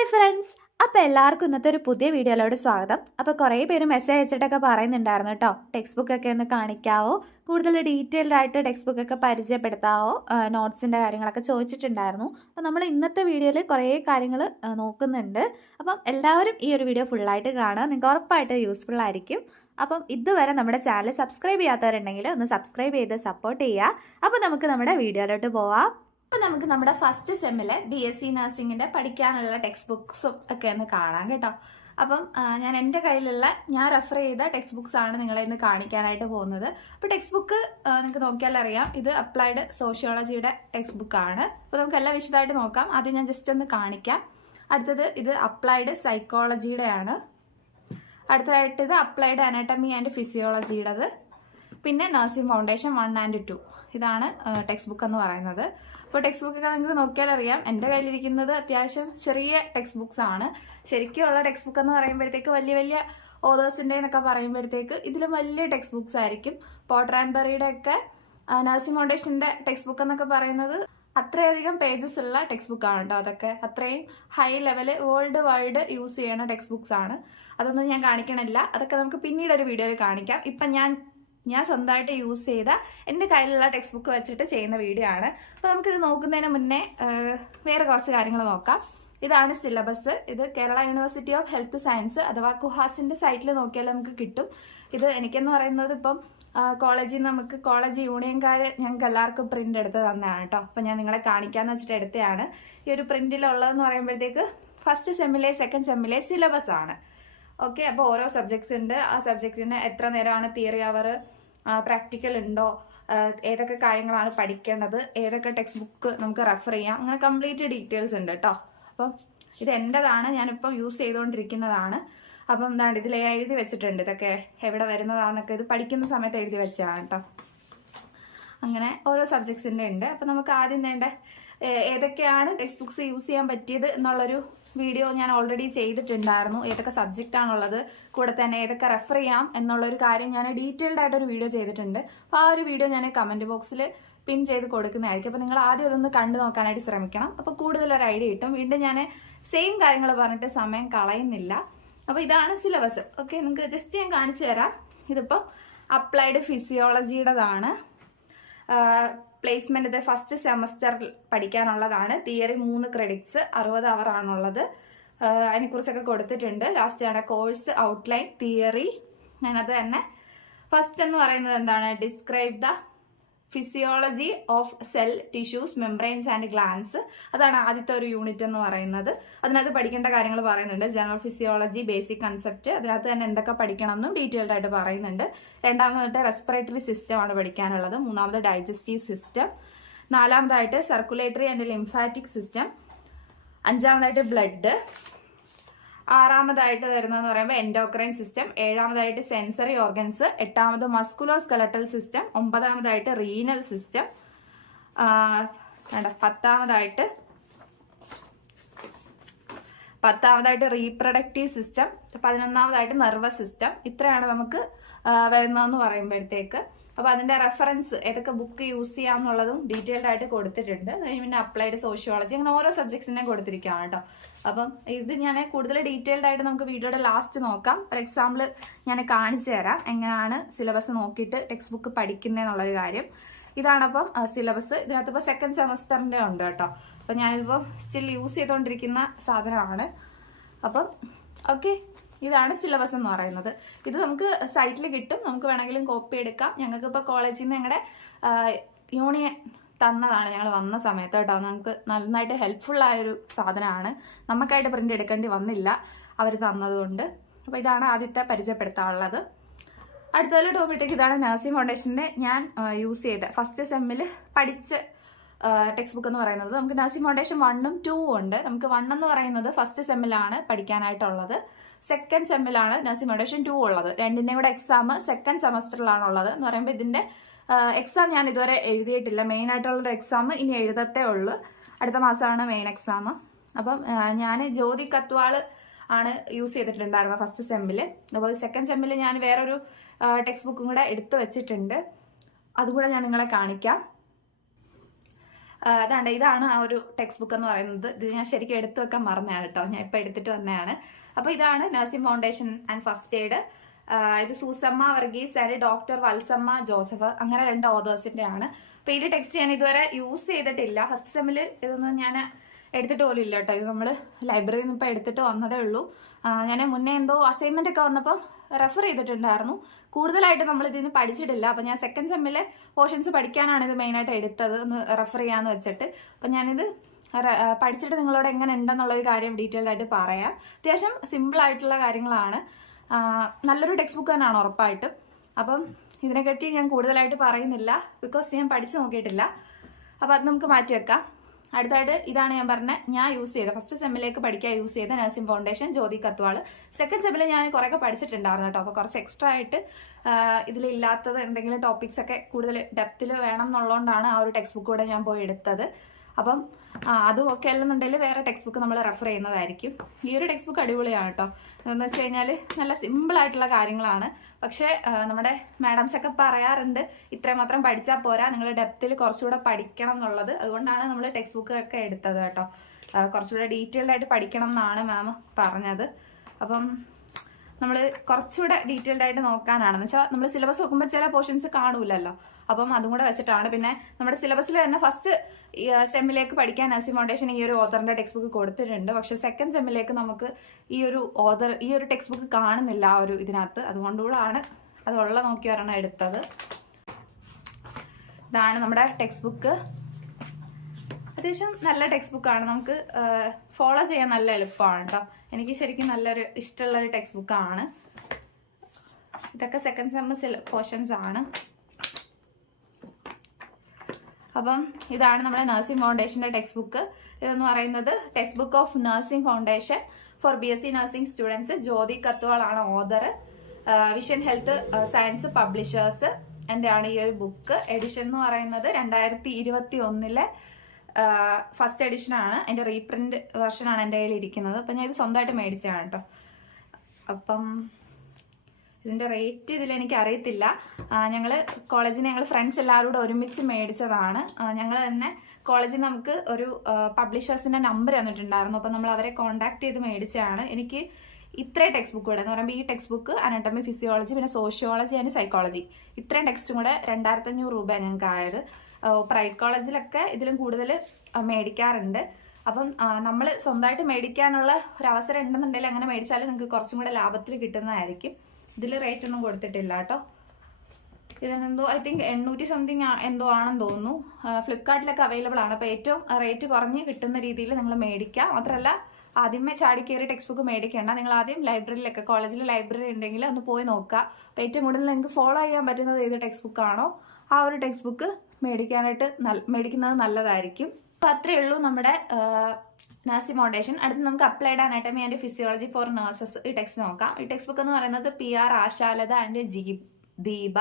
Hi friends അപ്പോൾ എല്ലാവർക്കും ഇന്നത്തെ ഒരു പുതിയ വീഡിയോയിലോട് സ്വാഗതം. അപ്പോൾ കുറേ പേര് മെസ്സേജ് അയച്ചിട്ടൊക്കെ പറയുന്നുണ്ടായിരുന്നു കേട്ടോ ടെക്സ്റ്റ് ബുക്കൊക്കെ ഒന്ന് കാണിക്കാവോ? കൂടുതൽ ഡീറ്റെയിൽഡ് ആയിട്ട് ടെക്സ്റ്റ് ബുക്കൊക്കെ പരിചയപ്പെടുത്താവോ? നോട്ട്സിന്റെ കാര്യങ്ങളൊക്കെ ചോദിച്ചിട്ടുണ്ടായിരുന്നു. അപ്പോൾ നമ്മൾ ഇന്നത്തെ വീഡിയോയിൽ കുറേ കാര്യങ്ങൾ നോക്കുന്നുണ്ട്. അപ്പം എല്ലാവരും ഈ ഒരു വീഡിയോ ഫുള്ളായിട്ട് കാണുക. നിങ്ങൾക്ക് ഉറപ്പായിട്ട് യൂസ്ഫുൾ ആയിരിക്കും. അപ്പം ഇതുവരെ നമ്മുടെ ചാനൽ സബ്സ്ക്രൈബ് ചെയ്യാത്തവരുണ്ടെങ്കിൽ ഒന്ന് സബ്സ്ക്രൈബ് ചെയ്ത് സപ്പോർട്ട് ചെയ്യുക. അപ്പോൾ നമുക്ക് നമ്മുടെ വീഡിയോയിലോട്ട് പോവാം. അപ്പോൾ നമുക്ക് നമ്മുടെ ഫസ്റ്റ് സെമ്മിലെ ബി എസ് സി നഴ്സിങ്ങിന്റെ പഠിക്കാനുള്ള ടെക്സ്റ്റ് ബുക്സും ഒക്കെ ഒന്ന് കാണാം കേട്ടോ. അപ്പം ഞാൻ എന്റെ കയ്യിലുള്ള ഞാൻ റെഫർ ചെയ്ത ടെക്സ്റ്റ് ബുക്സ് ആണ് നിങ്ങളെ ഇന്ന് കാണിക്കാനായിട്ട് പോകുന്നത്. അപ്പോൾ ടെക്സ്റ്റ് ബുക്ക് നിങ്ങൾക്ക് നോക്കിയാൽ അറിയാം ഇത് അപ്ലൈഡ് സോഷ്യോളജിയുടെ ടെക്സ്റ്റ് ബുക്കാണ് അപ്പോൾ നമുക്ക് എല്ലാം വിശദമായിട്ട് നോക്കാം. ആദ്യം ഞാൻ ജസ്റ്റ് ഒന്ന് കാണിക്കാം. അടുത്തത് ഇത് അപ്ലൈഡ് സൈക്കോളജിയുടെ ആണ്. അടുത്തതായിട്ട് ഇത് അപ്ലൈഡ് അനാട്ടമി ആൻഡ് ഫിസിയോളജിയുടേത് പിന്നെ nursing foundation one and two ഇതാണ് ടെക്സ്റ്റ് ബുക്ക് എന്ന് പറയുന്നത്. അപ്പോൾ ടെക്സ്റ്റ് ബുക്കൊക്കെ നിങ്ങൾക്ക് നോക്കിയാൽ അറിയാം. എന്റെ കയ്യിലിരിക്കുന്നത് അത്യാവശ്യം ചെറിയ ടെക്സ്റ്റ് ബുക്സ് ആണ്. ശരിക്കും ഉള്ള ടെക്സ്റ്റ് ബുക്ക് എന്ന് പറയുമ്പോഴത്തേക്ക് വലിയ വലിയ ഓതേഴ്സിന്റെ എന്നൊക്കെ പറയുമ്പോഴത്തേക്ക് ഇതിലും വലിയ ടെക്സ്റ്റ് ബുക്സ് ആയിരിക്കും പോട്ടർ ആൻഡ് ബെറിയുടെ ഒക്കെ നഴ്സിംഗ് ഫൗണ്ടേഷന്റെ ടെക്സ്റ്റ് ബുക്ക് എന്നൊക്കെ പറയുന്നത് അത്രയധികം പേജസ് ഉള്ള ടെക്സ്റ്റ് ബുക്കാണ് കേട്ടോ അതൊക്കെ. അത്രയും high level world wide use ചെയ്യുന്ന ടെക്സ്റ്റ് ബുക്സ് ആണ്. അതൊന്നും ഞാൻ കാണിക്കണില്ല. അതൊക്കെ നമുക്ക് പിന്നീട് ഒരു വീഡിയോയിൽ കാണിക്കാം. ഇപ്പം ഞാൻ ഞാൻ സ്വന്തമായിട്ട് യൂസ് ചെയ്ത എന്റെ കയ്യിലുള്ള ടെക്സ്റ്റ് ബുക്ക് വെച്ചിട്ട് ചെയ്യുന്ന വീഡിയോ ആണ്. അപ്പോൾ നമുക്കിത് നോക്കുന്നതിന് മുന്നേ വേറെ കുറച്ച് കാര്യങ്ങൾ നോക്കാം. ഇതാണ് സിലബസ് ഇത് Kerala university of health science അഥവാ കുഹാസിന്റെ സൈറ്റിൽ നോക്കിയാൽ നമുക്ക് കിട്ടും. ഇത് എനിക്കെന്ന് പറയുന്നത് ഇപ്പം കോളേജിൽ നമുക്ക് കോളേജ് യൂണിയൻകാർ ഞങ്ങൾക്ക് എല്ലാവർക്കും പ്രിന്റ് എടുത്ത് തന്നെയാണ് കേട്ടോ അപ്പം ഞാൻ നിങ്ങളെ കാണിക്കാമെന്ന് വെച്ചിട്ട് എടുത്തതാണ്. ഈ ഒരു പ്രിന്റിലുള്ളതെന്ന് പറയുമ്പോഴത്തേക്ക് ഫസ്റ്റ് സെമ്മിലെ സെക്കൻഡ് സെമ്മിലെ സിലബസ് ആണ്. ഓക്കെ അപ്പോൾ ഓരോ സബ്ജക്ട്സ് ഉണ്ട്. ആ സബ്ജക്റ്റിന് എത്ര നേരമാണ് തിയറി അവർ പ്രാക്ടിക്കൽ ഉണ്ടോ? ഏതൊക്കെ കാര്യങ്ങളാണ് പഠിക്കേണ്ടത്? ഏതൊക്കെ ടെക്സ്റ്റ് ബുക്ക് നമുക്ക് റെഫർ ചെയ്യാം? അങ്ങനെ കംപ്ലീറ്റ് ഡീറ്റെയിൽസ് ഉണ്ട് കേട്ടോ അപ്പം ഇത് എന്റെതാണ് ഞാനിപ്പം യൂസ് ചെയ്തുകൊണ്ടിരിക്കുന്നതാണ് അപ്പം എന്താണ് ഇതിൽ എഴുതി വെച്ചിട്ടുണ്ട്. ഇതൊക്കെ എവിടെ വരുന്നതാണെന്നൊക്കെ ഇത് പഠിക്കുന്ന സമയത്ത് എഴുതി വെച്ചതാണ് കേട്ടോ അങ്ങനെ ഓരോ സബ്ജക്ട്സിന്റെ ഉണ്ട്. അപ്പം നമുക്ക് ആദ്യം വേണ്ട ഏതൊക്കെയാണ് ടെക്സ്റ്റ് ബുക്ക്സ് യൂസ് ചെയ്യാൻ പറ്റിയത് എന്നുള്ളൊരു വീഡിയോ ഞാൻ ഓൾറെഡി ചെയ്തിട്ടുണ്ടായിരുന്നു. ഏതൊക്കെ സബ്ജക്റ്റ് ആണുള്ളത് കൂടെ തന്നെ ഏതൊക്കെ റെഫർ ചെയ്യാം എന്നുള്ളൊരു കാര്യം ഞാൻ ഡീറ്റെയിൽഡ് ആയിട്ടൊരു വീഡിയോ ചെയ്തിട്ടുണ്ട്. അപ്പോൾ ആ ഒരു വീഡിയോ ഞാൻ കമന്റ് ബോക്സിൽ പിൻ ചെയ്ത് കൊടുക്കുന്നതായിരിക്കും. അപ്പോൾ നിങ്ങൾ ആദ്യം അതൊന്ന് കണ്ടു നോക്കാനായിട്ട് ശ്രമിക്കണം. അപ്പോൾ കൂടുതലൊരു ഐഡിയ കിട്ടും. വീണ്ടും ഞാൻ സെയിം കാര്യങ്ങൾ പറഞ്ഞിട്ട് സമയം കളയുന്നില്ല. അപ്പോൾ ഇതാണ് സിലബസ് ഓക്കെ നിങ്ങൾക്ക് ജസ്റ്റ് ഞാൻ കാണിച്ചു തരാം. ഇതിപ്പം അപ്ലൈഡ് ഫിസിയോളജിയുടേതാണ് പ്ലേസ്മെന്റ് ഫസ്റ്റ് സെമസ്റ്ററിൽ പഠിക്കാനുള്ളതാണ്. തിയറി മൂന്ന് ക്രെഡിറ്റ്സ് അറുപത് അവർ ആണുള്ളത്. അതിനെ അതിനെക്കുറിച്ചൊക്കെ കൊടുത്തിട്ടുണ്ട്. ലാസ്റ്റ് ആണ് കോഴ്സ് ഔട്ട്ലൈൻ തിയറി ഞാനത് തന്നെ. ഫസ്റ്റ് എന്ന് പറയുന്നത് എന്താണ്? Describe the physiology of cell tissues membranes and glands അതാണ് ആദ്യത്തെ ഒരു യൂണിറ്റ് എന്ന് പറയുന്നത്. അതിനകത്ത് പഠിക്കേണ്ട കാര്യങ്ങൾ പറയുന്നുണ്ട്. ജനറൽ ഫിസിയോളജി ബേസിക് കൺസെപ്റ്റ് അതിനകത്ത് തന്നെ എന്തൊക്കെ പഠിക്കണമെന്നും ഡീറ്റെയിൽഡ് ആയിട്ട് പറയുന്നുണ്ട്. രണ്ടാമതായിട്ട് റെസ്പിറേറ്ററി സിസ്റ്റം ആണ് പഠിക്കാനുള്ളത്. മൂന്നാമത് ഡൈജസ്റ്റീവ് സിസ്റ്റം നാലാമതായിട്ട് സർക്കുലേറ്ററി ആൻഡ് ലിംഫാറ്റിക് സിസ്റ്റം അഞ്ചാമതായിട്ട് ബ്ലഡ് ആറാമതായിട്ട് വരുന്നതെന്ന് പറയുമ്പോൾ എൻഡോക്രൈൻ സിസ്റ്റം ഏഴാമതായിട്ട് സെൻസറി ഓർഗൻസ് എട്ടാമത് മസ്കുലോ സ്കെലട്ടൽ സിസ്റ്റം ഒമ്പതാമതായിട്ട് റീനൽ സിസ്റ്റം പത്താമതായിട്ട് പത്താമതായിട്ട് റീപ്രൊഡക്റ്റീവ് സിസ്റ്റം പതിനൊന്നാമതായിട്ട് നെർവസ് സിസ്റ്റം ഇത്രയാണ് നമുക്ക് വരുന്നതെന്ന് പറയുമ്പോഴത്തേക്ക്. അപ്പോൾ അതിന്റെ റെഫറൻസ് ഏതൊക്കെ ബുക്ക് യൂസ് ചെയ്യാമെന്നുള്ളതും ഡീറ്റെയിൽഡ് ആയിട്ട് കൊടുത്തിട്ടുണ്ട്. പിന്നെ അപ്ലൈഡ് സോഷ്യോളജി അങ്ങനെ ഓരോ സബ്ജക്ട്സിനെയും കൊടുത്തിരിക്കുകയാണ് കേട്ടോ അപ്പം ഇത് ഞാൻ കൂടുതൽ ഡീറ്റെയിൽഡ് ആയിട്ട് നമുക്ക് വീഡിയോയുടെ ലാസ്റ്റ് നോക്കാം. ഫോർ എക്സാമ്പിൾ ഞാൻ കാണിച്ചു തരാം എങ്ങനെയാണ് സിലബസ് നോക്കിയിട്ട് ടെക്സ്റ്റ് ബുക്ക് പഠിക്കുന്നതെന്നുള്ളൊരു കാര്യം. ഇതാണപ്പം സിലബസ് ഇതിനകത്ത് ഇപ്പോൾ സെക്കൻഡ് സെമസ്റ്ററിന്റെ ഉണ്ട് കേട്ടോ അപ്പം ഞാനിപ്പോൾ സ്റ്റിൽ യൂസ് ചെയ്തുകൊണ്ടിരിക്കുന്ന സാധനമാണ്. അപ്പം ഓക്കെ ഇതാണ് സിലബസ് എന്ന് പറയുന്നത്. ഇത് നമുക്ക് സൈറ്റിൽ കിട്ടും. നമുക്ക് വേണമെങ്കിലും കോപ്പി എടുക്കാം. ഞങ്ങൾക്ക് ഇപ്പോൾ കോളേജിൽ നിന്ന് ഞങ്ങളുടെ യൂണിയൻ തന്നതാണ് ഞങ്ങൾ വന്ന സമയത്ത് കേട്ടോ. നമുക്ക് നന്നായിട്ട് ഹെൽപ്ഫുള്ളായൊരു സാധനമാണ്. നമുക്കായിട്ട് പ്രിന്റ് എടുക്കേണ്ടി വന്നില്ല. അവർ തന്നതുകൊണ്ട്. അപ്പോൾ ഇതാണ് ആദ്യത്തെ പരിചയപ്പെടുത്താനുള്ളത്. അടുത്തതിലോട്ട് പോകുമ്പോഴത്തേക്ക് ഇതാണ് നഴ്സിംഗ് ഫൗണ്ടേഷന്റെ ഞാൻ യൂസ് ചെയ്ത ഫസ്റ്റ് സെമ്മിൽ പഠിച്ച് ടെക്സ്റ്റ് ബുക്ക് എന്ന് പറയുന്നത്. നമുക്ക് നഴ്സിംഗ് ഫൗണ്ടേഷൻ വണ്ണും ടൂവും ഉണ്ട്. നമുക്ക് വൺ എന്ന് പറയുന്നത് ഫസ്റ്റ് സെമ്മിലാണ് പഠിക്കാനായിട്ടുള്ളത്. സെക്കൻഡ് സെമ്മിലാണ് നഴ്സിംഗ് ഫൗണ്ടേഷൻ ടു ഉള്ളത്. രണ്ടിന്റെയും കൂടെ എക്സാം സെക്കൻഡ് സെമസ്റ്ററിലാണ് ഉള്ളത് എന്ന് പറയുമ്പോൾ ഇതിന്റെ എക്സാം ഞാൻ ഇതുവരെ എഴുതിയിട്ടില്ല. മെയിൻ ആയിട്ടുള്ളൊരു എക്സാം ഇനി എഴുതത്തേ ഉള്ളൂ. അടുത്ത മാസമാണ് മെയിൻ എക്സാം അപ്പം ഞാൻ ജ്യോതി കത്വാൾ ആണ് യൂസ് ചെയ്തിട്ടുണ്ടായിരുന്നത് ഫസ്റ്റ് സെമ്മിൽ അപ്പോൾ സെക്കൻഡ് സെമ്മിൽ ഞാൻ വേറൊരു ടെക്സ്റ്റ് ബുക്കും കൂടെ എടുത്തു വെച്ചിട്ടുണ്ട്. അതുകൂടെ ഞാൻ നിങ്ങളെ കാണിക്കാം. അതാണ്ട് ഇതാണ് ആ ഒരു ടെക്സ്റ്റ് ബുക്ക് എന്ന് പറയുന്നത്. ഇത് ഞാൻ ശരിക്കും എടുത്തു വെക്കാൻ മറന്നതാണ് കേട്ടോ. ഞാൻ ഇപ്പോൾ എടുത്തിട്ട് വന്നതാണ്. അപ്പോൾ ഇതാണ് nursing foundation and first aid. ഇത് Susamma Varghese and doctor Valsamma Joseph. അങ്ങനെ രണ്ട് ഓതേഴ്സിന്റെ ആണ് അപ്പോൾ ഇതിന്റെ ടെക്സ്റ്റ് ഞാൻ ഇതുവരെ യൂസ് ചെയ്തിട്ടില്ല. ഫസ്റ്റ് സെമ്മിൽ ഇതൊന്നും ഞാൻ എടുത്തിട്ട് പോലും ഇല്ല കേട്ടോ. ഇത് നമ്മൾ ലൈബ്രറിയിൽ നിന്ന് ഇപ്പോൾ എടുത്തിട്ട് വന്നതേ ഉള്ളൂ. ഞാൻ മുന്നേ എന്തോ അസൈൻമെന്റ് ഒക്കെ വന്നപ്പം റെഫർ ചെയ്തിട്ടുണ്ടായിരുന്നു. കൂടുതലായിട്ട് നമ്മൾ ഇതിന് പഠിച്ചിട്ടില്ല. അപ്പം ഞാൻ സെക്കൻഡ് സെമ്മിലെ പോർഷൻസ് പഠിക്കാനാണ് ഇത് മെയിനായിട്ട് എടുത്തത് ഒന്ന് റെഫർ ചെയ്യാന്ന് വെച്ചിട്ട്. അപ്പം ഞാനിത് പഠിച്ചിട്ട് നിങ്ങളോട് എങ്ങനെ ഉണ്ടെന്നുള്ളൊരു കാര്യം ഡീറ്റെയിൽഡ് ആയിട്ട് പറയാം. അത്യാവശ്യം സിമ്പിൾ ആയിട്ടുള്ള കാര്യങ്ങളാണ്. നല്ലൊരു ടെക്സ്റ്റ് ബുക്ക് തന്നെയാണ് ഉറപ്പായിട്ടും. അപ്പം ഇതിനെപ്പറ്റി ഞാൻ കൂടുതലായിട്ട് പറയുന്നില്ല. ബിക്കോസ് ഞാൻ പഠിച്ചു നോക്കിയിട്ടില്ല. അപ്പോൾ അത് നമുക്ക് മാറ്റി വെക്കാം. അടുത്തായിട്ട് ഇതാണ് ഞാൻ പറഞ്ഞ ഞാൻ യൂസ് ചെയ്ത ഫസ്റ്റ് സെമ്മിലേക്ക് പഠിക്കാൻ യൂസ് ചെയ്ത nursing foundation Jyothi Kathwal. Second സെമ്മിൽ ഞാൻ കുറേയൊക്കെ പഠിച്ചിട്ടുണ്ടായിരുന്നു കേട്ടോ. അപ്പോൾ കുറച്ച് എക്സ്ട്രാ ആയിട്ട് ഇതിലില്ലാത്തത് എന്തെങ്കിലും ടോപ്പിക്സ് ഒക്കെ കൂടുതൽ ഡെപ്തിൽ വേണം എന്നുള്ളതുകൊണ്ടാണ് ആ ഒരു ടെക്സ്റ്റ് ബുക്ക് കൂടെ ഞാൻ പോയി എടുത്തത്. അപ്പം അതും ഒക്കെ അല്ലെന്നുണ്ടെങ്കിൽ വേറെ ടെക്സ്റ്റ് ബുക്ക് നമ്മൾ റെഫർ ചെയ്യുന്നതായിരിക്കും. ഈ ഒരു ടെക്സ്റ്റ് ബുക്ക് അടിപൊളിയാണ് കേട്ടോ എന്ന് വെച്ച് കഴിഞ്ഞാൽ നല്ല സിമ്പിൾ ആയിട്ടുള്ള കാര്യങ്ങളാണ്. പക്ഷേ നമ്മുടെ മാഡംസൊക്കെ പറയാറുണ്ട് ഇത്രമാത്രം പഠിച്ചാൽ പോരാ നിങ്ങൾ ഡെപ്തിൽ കുറച്ചുകൂടെ പഠിക്കണം എന്നുള്ളത്. അതുകൊണ്ടാണ് നമ്മൾ ടെക്സ്റ്റ് ബുക്ക് ഒക്കെ എടുത്തത് കേട്ടോ കുറച്ചുകൂടെ ഡീറ്റെയിൽഡ് ആയിട്ട് പഠിക്കണം എന്നാണ് മാം പറഞ്ഞത്. അപ്പം നമ്മൾ കുറച്ചുകൂടെ ഡീറ്റെയിൽഡ് ആയിട്ട് നോക്കാനാണെന്ന് വെച്ചാൽ നമ്മൾ സിലബസ് നോക്കുമ്പോൾ ചില പോർഷൻസ് കാണൂലല്ലോ. അപ്പം അതും കൂടെ വെച്ചിട്ടാണ്. പിന്നെ നമ്മുടെ സിലബസിൽ തന്നെ ഫസ്റ്റ് സെമ്മിലേക്ക് പഠിക്കാൻ നഴ്സിംഗ് ഫൗണ്ടേഷൻ ഈ ഒരു ഓതറിന്റെ ടെക്സ്റ്റ് ബുക്ക് കൊടുത്തിട്ടുണ്ട്. പക്ഷെ സെക്കൻഡ് സെമ്മിലേക്ക് നമുക്ക് ഈ ഒരു ഓതർ ഈ ഒരു ടെക്സ്റ്റ് ബുക്ക് കാണുന്നില്ല ആ ഒരു ഇതിനകത്ത്. അതുകൊണ്ടുകൂടാണ് അതുള്ള നോക്കി ഒരെണ്ണം എടുത്തത്. ഇതാണ് നമ്മുടെ ടെക്സ്റ്റ് ബുക്ക് അത്യാവശ്യം നല്ല ടെക്സ്റ്റ് ബുക്കാണ് നമുക്ക് ഫോളോ ചെയ്യാൻ നല്ല എളുപ്പമാണ് കേട്ടോ എനിക്ക് ശരിക്കും നല്ലൊരു ഇഷ്ടമുള്ള ഒരു ടെക്സ്റ്റ് ബുക്കാണ് ഇതൊക്കെ സെക്കൻഡ് സെമ്മ പോർഷൻസ് ആണ്. അപ്പം ഇതാണ് നമ്മുടെ നഴ്സിംഗ് ഫൗണ്ടേഷന്റെ ടെക്സ്റ്റ് ബുക്ക് ഇതെന്ന് പറയുന്നത് text book of nursing foundation for B S C nursing students Jyothi Kathwal ആണ് author Vision health science publishers എന്റെ ആണ് ഈ ഒരു ബുക്ക് എഡിഷൻ എന്ന് പറയുന്നത് രണ്ടായിരത്തി ഇരുപത്തി ഒന്നിലെ ഫസ്റ്റ് എഡിഷൻ ആണ്. എന്റെ റീപ്രിന്റ് വെർഷനാണ് എന്റെ കയ്യിൽ ഇരിക്കുന്നത്. അപ്പം ഞാൻ ഇത് സ്വന്തമായിട്ട് മേടിച്ചതാണ് കേട്ടോ അപ്പം ഇതിന്റെ റേറ്റ് ഇതിൽ എനിക്ക് അറിയത്തില്ല. ഞങ്ങൾ കോളേജിൽ ഞങ്ങൾ ഫ്രണ്ട്സ് എല്ലാവരും കൂടെ ഒരുമിച്ച് മേടിച്ചതാണ്. ഞങ്ങൾ തന്നെ കോളേജിൽ നമുക്ക് ഒരു പബ്ലിഷേഴ്സിന്റെ നമ്പർ തന്നിട്ടുണ്ടായിരുന്നു. അപ്പം നമ്മൾ അവരെ കോൺടാക്ട് ചെയ്ത് മേടിച്ചതാണ്. എനിക്ക് ഇത്രയും ടെക്സ്റ്റ് ബുക്ക് കൂടെ എന്ന് പറയുമ്പോൾ ഈ ടെക്സ്റ്റ് ബുക്ക് അനാട്ടമി ഫിസിയോളജി പിന്നെ സോഷ്യോളജി ആൻഡ് സൈക്കോളജി ഇത്രയും ടെക്സ്റ്റും കൂടെ രണ്ടായിരത്തഞ്ഞൂറ് രൂപയാണ് രൂപ ഞങ്ങൾക്ക് ആയത് പ്രൈവറ്റ് കോളേജിലൊക്കെ ഇതിലും കൂടുതൽ മേടിക്കാറുണ്ട്. അപ്പം നമ്മൾ സ്വന്തമായിട്ട് മേടിക്കാനുള്ള ഒരു അവസരം ഉണ്ടെന്നുണ്ടെങ്കിൽ അങ്ങനെ മേടിച്ചാൽ നിങ്ങൾക്ക് കുറച്ചും കൂടെ ലാഭത്തിൽ കിട്ടുന്നതായിരിക്കും. ഇതിൽ റേറ്റ് ഒന്നും കൊടുത്തിട്ടില്ല കേട്ടോ. ഇതിനെന്തോ ഐ തിങ്ക് എണ്ണൂറ്റി സംതിങ് എന്തോ ആണെന്ന് തോന്നുന്നു. ഫ്ലിപ്കാർട്ടിലൊക്കെ അവൈലബിൾ ആണ്. അപ്പോൾ ഏറ്റവും റേറ്റ് കുറഞ്ഞ് കിട്ടുന്ന രീതിയിൽ നിങ്ങൾ മേടിക്കുക. മാത്രമല്ല ആദ്യമേ ചാടി കയറി ടെക്സ്റ്റ് ബുക്ക് മേടിക്കേണ്ട. നിങ്ങൾ ആദ്യം ലൈബ്രറിയിലൊക്കെ കോളേജിൽ ലൈബ്രറി ഉണ്ടെങ്കിൽ ഒന്ന് പോയി നോക്കുക. അപ്പോൾ ഏറ്റവും കൂടുതൽ നിങ്ങൾക്ക് ഫോളോ ചെയ്യാൻ പറ്റുന്നത് ഏത് ടെക്സ്റ്റ് ബുക്കാണോ ആ ഒരു ടെക്സ്റ്റ് ബുക്ക് മേടിക്കാനായിട്ട് മേടിക്കുന്നത് നല്ലതായിരിക്കും. അപ്പോൾ അത്രയേ ഉള്ളൂ നമ്മുടെ നഴ്സിംഗ് ഫൗണ്ടേഷൻ. അടുത്ത് നമുക്ക് applied anatomy and physiology for nurses ഈ ടെക്സ്റ്റ് നോക്കാം. ഈ ടെക്സ്റ്റ് ബുക്ക് എന്ന് പറയുന്നത് P R Ashalatha and G Deepa.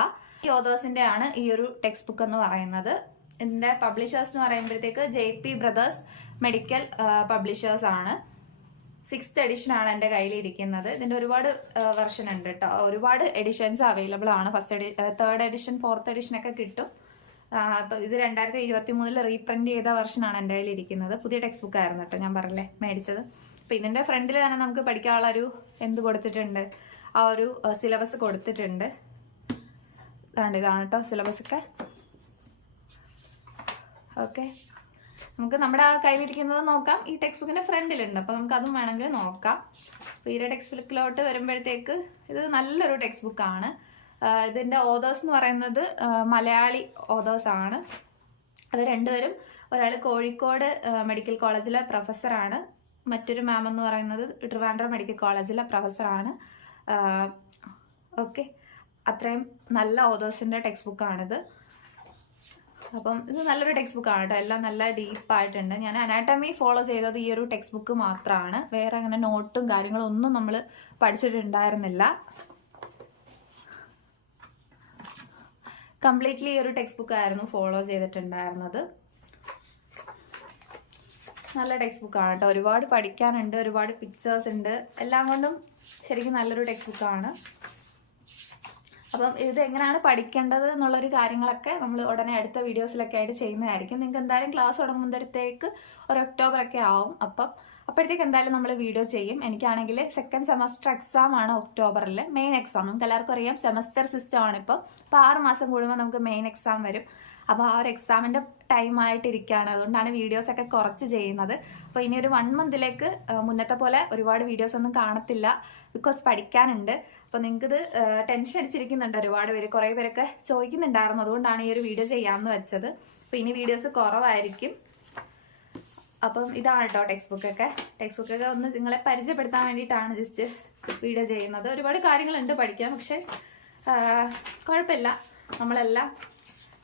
യോദോസിന്റെ ആണ് ഈ ഒരു ടെക്സ്റ്റ് ബുക്ക് എന്ന് പറയുന്നത്. ഇതിന്റെ പബ്ലിഷേഴ്സ് എന്ന് പറയുമ്പോഴത്തേക്ക് J P brothers medical publishers ആണ്. സിക്സ്ത് എഡിഷൻ ആണ് എന്റെ കയ്യിൽ ഇരിക്കുന്നത്. ഇതിന്റെ ഒരുപാട് വെർഷൻ ഉണ്ട് കേട്ടോ. ഒരുപാട് എഡിഷൻസ് അവൈലബിൾ ആണ്. ഫസ്റ്റ് എഡി തേർഡ് എഡിഷൻ ഫോർത്ത് എഡിഷൻ ഒക്കെ കിട്ടും. അപ്പൊ ഇത് രണ്ടായിരത്തി ഇരുപത്തി മൂന്നിൽ റീപ്രിന്റ് ചെയ്ത വെർഷനാണ് എന്റെ കയ്യിൽ ഇരിക്കുന്നത് പുതിയ ടെക്സ്റ്റ് ബുക്ക് ആയിരുന്നു കേട്ടോ ഞാൻ പറഞ്ഞില്ലേ മേടിച്ചത്. അപ്പൊ ഇതിന്റെ ഫ്രണ്ടിൽ തന്നെ നമുക്ക് പഠിക്കാനുള്ള ഒരു എന്ത് കൊടുത്തിട്ടുണ്ട്? ആ ഒരു സിലബസ് കൊടുത്തിട്ടുണ്ട്. ഇതാണ് കേട്ടോ സിലബസ് ഒക്കെ. ഓക്കെ നമുക്ക് നമ്മുടെ ആ കയ്യിലിരിക്കുന്നത് നോക്കാം. ഈ ടെക്സ്റ്റ് ബുക്കിന്റെ ഫ്രണ്ടിലുണ്ട് അപ്പോൾ നമുക്ക് അതും വേണമെങ്കിൽ നോക്കാം. അപ്പോൾ ഈ ടെക്സ്റ്റ് ബുക്കിലോട്ട് വരുമ്പോഴത്തേക്ക് ഇത് നല്ലൊരു ടെക്സ്റ്റ് ബുക്കാണ് ഇതിന്റെ ഓതേഴ്സ് എന്ന് പറയുന്നത് മലയാളി ഓതേഴ്സ് ആണ്. അവർ രണ്ടുപേരും ഒരാൾ കോഴിക്കോട് മെഡിക്കൽ കോളേജിലെ പ്രൊഫസറാണ് മറ്റൊരു മാം എന്ന് പറയുന്നത് ട്രിവാൻഡ്രം മെഡിക്കൽ കോളേജിലെ പ്രൊഫസറാണ് ഓക്കെ അത്രയും നല്ല ഓതേഴ്സിന്റെ ടെക്സ്റ്റ് ബുക്കാണിത് അപ്പം ഇത് നല്ലൊരു ടെക്സ്റ്റ് ബുക്കാണ് കേട്ടോ എല്ലാം നല്ല ഡീപ്പായിട്ടുണ്ട് ഞാൻ അനാട്ടമി ഫോളോ ചെയ്തത് ഈ ഒരു ടെക്സ്റ്റ് ബുക്ക് മാത്രമാണ് വേറെ അങ്ങനെ നോട്ടും കാര്യങ്ങളും ഒന്നും നമ്മൾ പഠിച്ചിട്ടുണ്ടായിരുന്നില്ല. കംപ്ലീറ്റ്ലി ഒരു ടെക്സ്റ്റ് ബുക്ക് ആയിരുന്നു ഫോളോ ചെയ്തിട്ടുണ്ടായിരുന്നത്. നല്ല ടെക്സ്റ്റ് ബുക്കാണ് കേട്ടോ. ഒരുപാട് പഠിക്കാനുണ്ട് ഒരുപാട് പിക്ചേഴ്സ് ഉണ്ട്. എല്ലാം കൊണ്ടും ശരിക്കും നല്ലൊരു ടെക്സ്റ്റ് ബുക്കാണ് അപ്പം ഇത് എങ്ങനെയാണ് പഠിക്കേണ്ടത് എന്നുള്ളൊരു കാര്യങ്ങളൊക്കെ നമ്മൾ ഉടനെ അടുത്ത വീഡിയോസിലൊക്കെ ആയിട്ട് ചെയ്യുന്നതായിരിക്കും. നിങ്ങൾക്ക് എന്തായാലും ക്ലാസ് തുടങ്ങുമ്പോഴത്തേക്ക് ഒരു ഒക്ടോബർ ഒക്കെ ആവും. അപ്പം അപ്പോഴത്തേക്ക് എന്തായാലും നമ്മൾ വീഡിയോ ചെയ്യും. എനിക്കാണെങ്കിൽ സെക്കൻഡ് സെമസ്റ്റർ എക്സാം ആണ് ഒക്ടോബറിൽ മെയിൻ എക്സാം നമുക്ക് എല്ലാവർക്കും അറിയാം. സെമസ്റ്റർ സിസ്റ്റം ആണ് അപ്പോൾ ആറ് മാസം കൂടുമ്പോൾ നമുക്ക് മെയിൻ എക്സാം വരും. അപ്പോൾ ആ ഒരു എക്സാമിന്റെ ടൈം ആയിട്ടിരിക്കുകയാണ് അതുകൊണ്ടാണ് വീഡിയോസൊക്കെ കുറച്ച് ചെയ്യുന്നത്. അപ്പോൾ ഇനി ഒരു വൺ മന്തിലേക്ക് മുന്നത്തെ പോലെ ഒരുപാട് വീഡിയോസ് ഒന്നും കാണത്തില്ല. ബിക്കോസ് പഠിക്കാനുണ്ട്. അപ്പോൾ നിങ്ങൾക്കിത് ടെൻഷൻ അടിച്ചിരിക്കുന്നുണ്ട് ഒരുപാട് പേര്. കുറേ പേരൊക്കെ ചോദിക്കുന്നുണ്ടായിരുന്നു. അതുകൊണ്ടാണ് ഈ ഒരു വീഡിയോ ചെയ്യാമെന്ന് വെച്ചത്. അപ്പോൾ ഇനി വീഡിയോസ് കുറവായിരിക്കും. അപ്പം ഇതാണ് കേട്ടോ ടെക്സ്റ്റ് ബുക്കൊക്കെ ടെക്സ്റ്റ് ബുക്കൊക്കെ ഒന്ന് നിങ്ങളെ പരിചയപ്പെടുത്താൻ വേണ്ടിയിട്ടാണ് ജസ്റ്റ് വീഡിയോ ചെയ്യുന്നത്. ഒരുപാട് കാര്യങ്ങളുണ്ട് പഠിക്കാൻ പക്ഷെ കുഴപ്പമില്ല. നമ്മളെല്ലാം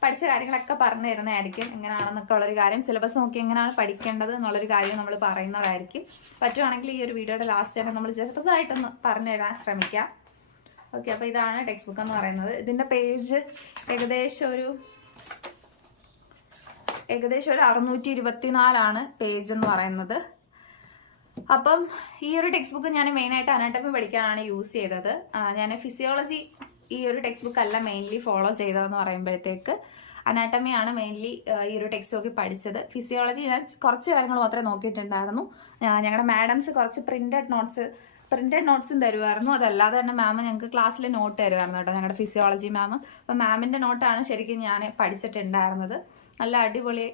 പഠിച്ച കാര്യങ്ങളൊക്കെ പറഞ്ഞു തരുന്നതായിരിക്കും. എങ്ങനെയാണെന്നൊക്കെ ഉള്ളൊരു കാര്യം. സിലബസ് നോക്കി എങ്ങനെയാണ് പഠിക്കേണ്ടത് എന്നുള്ളൊരു കാര്യം നമ്മൾ പറയുന്നതായിരിക്കും. പറ്റുവാണെങ്കിൽ ഈ ഒരു വീഡിയോയുടെ ലാസ്റ്റ് തന്നെ നമ്മൾ ചെറുതായിട്ടൊന്ന് പറഞ്ഞു തരാൻ ശ്രമിക്കാം. ഓക്കെ അപ്പോൾ ഇതാണ് ടെക്സ്റ്റ് ബുക്ക് എന്ന് പറയുന്നത്. ഇതിന്റെ പേജ് ഏകദേശം ഒരു ഏകദേശം ഒരു അറുന്നൂറ്റി ഇരുപത്തിനാലാണ് പേജ് എന്ന് പറയുന്നത്. അപ്പം ഈ ഒരു ടെക്സ്റ്റ് ബുക്ക് ഞാൻ മെയിനായിട്ട് അനാട്ടമി പഠിക്കാനാണ് യൂസ് ചെയ്തത്. ഞാൻ ഫിസിയോളജി ഈ ഒരു ടെക്സ്റ്റ് ബുക്ക് അല്ല മെയിൻലി ഫോളോ ചെയ്തതെന്ന് പറയുമ്പോഴത്തേക്ക് അനാട്ടമിയാണ് മെയിൻലി ഈ ഒരു ടെക്സ്റ്റ് ബുക്കിൽ പഠിച്ചത്. ഫിസിയോളജി ഞാൻ കുറച്ച് കാര്യങ്ങൾ മാത്രമേ നോക്കിയിട്ടുണ്ടായിരുന്നു. ഞങ്ങളുടെ മാഡംസ് കുറച്ച് പ്രിന്റഡ് നോട്ട്സ് പ്രിന്റഡ് നോട്ട്സും തരുമായിരുന്നു അതല്ലാതെ തന്നെ മാം ഞങ്ങൾക്ക് ക്ലാസ്സിൽ നോട്ട് തരുമായിരുന്നു കേട്ടോ ഞങ്ങളുടെ ഫിസിയോളജി മാം അപ്പം മാമിന്റെ നോട്ടാണ് ശരിക്കും ഞാൻ പഠിച്ചിട്ടുണ്ടായിരുന്നത്. നല്ല അടിപൊളി